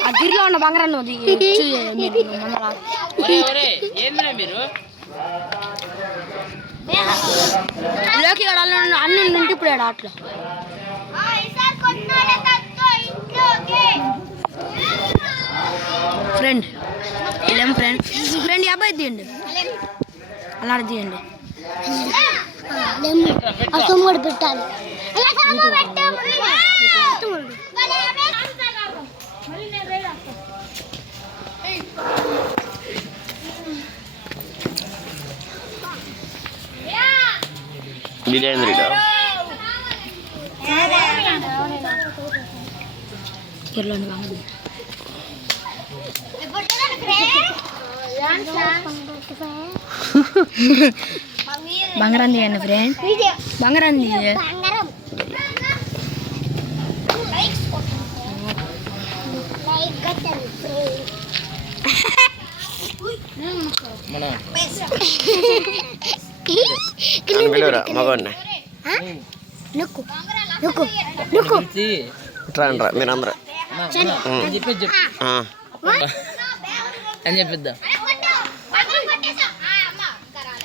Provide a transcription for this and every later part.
ఆ గిరిలో ఉన్న బంగారాన్ని లోకి అన్ని నుండి ఇప్పుడు ఆటలో ఫ్రెండ్ వెళ్ళాం ఫ్రెండ్ ఫ్రెండ్ ఈ అబ్బాయి తీయండి అలా తీయండి సొమ్ముడు పెట్టాలి బిర్యానీ బంగారం తీయండి ఫ్రెండ్ బంగారం తీయ మగవాడిని రా మీరందరూ అని చెప్పిద్దాం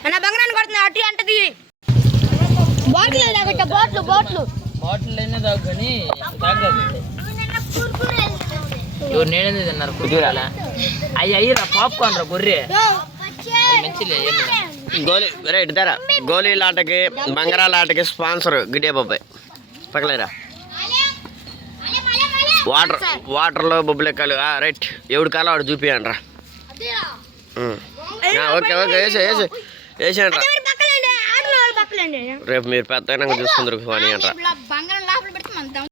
అన్న బంగారాన్ని కొడుతున్నా అటు అంటది బాటిల్ అయినా తాగుని తాగదు ఇవ్వ నేనేది తిన్నారు కుదిరాలా అయ్యి అయ్యిరా పాప్కార్న్ రా గొర్రె మంచిలే గోలీ రైట్ ధర గోళీల ఆటకి బంగారాల ఆటకి స్పాన్సర్ గిడ్డే బాబాయ్ పక్కలేరా వాటర్లో బొబ్బులెక్కలు రైట్ ఎవడి కాలం వాడు చూపియండి రా ఓకే ఓకే వేసేయండి రా రేపు మీరు పెద్ద చూసుకుందరు అని అంటారా.